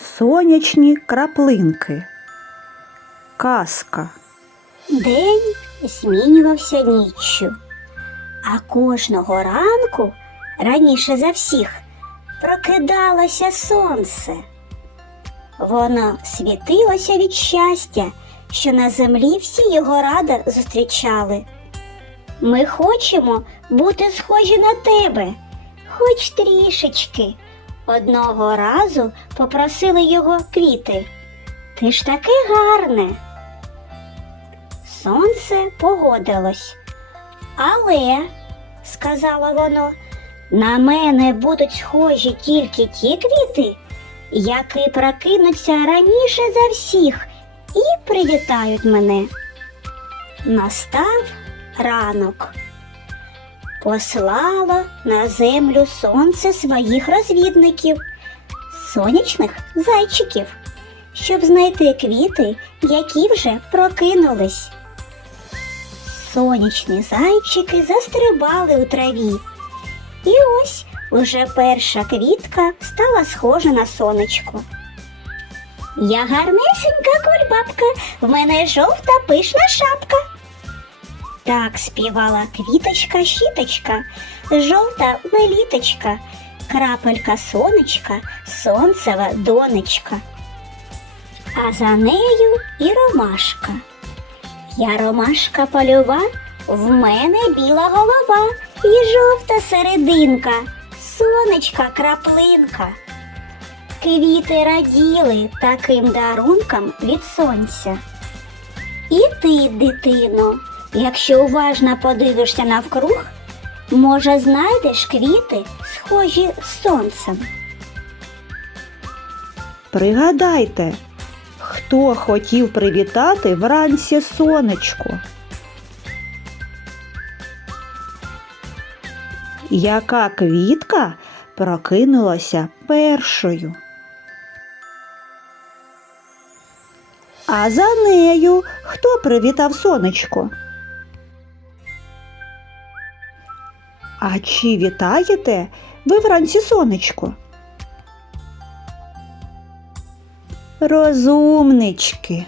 Сонячні краплинки. Казка. День змінювався ніччю, а кожного ранку, раніше за всіх, прокидалося сонце. Воно світилося від щастя, що на землі всі його радо зустрічали. Ми хочемо бути схожі на тебе, хоч трішечки. Одного разу попросили його квіти. Ти ж таке гарне. Сонце погодилось. Але, сказала воно, на мене будуть схожі тільки ті квіти, які прокинуться раніше за всіх і привітають мене. Настав ранок. Послало на землю сонце своїх розвідників, сонячних зайчиків, щоб знайти квіти, які вже прокинулись. Сонячні зайчики застрибали у траві. І ось уже перша квітка стала схожа на сонечко. Я гарнесенька кульбабка, в мене жовта пишна шапка. Так співала квіточка щіточка, жовта меліточка, крапелька сонечка, сонцева донечка. А за нею і ромашка. Я ромашка польова, в мене біла голова і жовта серединка, сонечка краплинка. Квіти раділи таким дарункам від сонця. І ти, дитино, якщо уважно подивишся навкруг, може знайдеш квіти, схожі з сонцем. Пригадайте, хто хотів привітати вранці сонечко? Яка квітка прокинулася першою? А за нею хто привітав сонечко? А чи вітаєте ви вранці сонечко? Розумнички.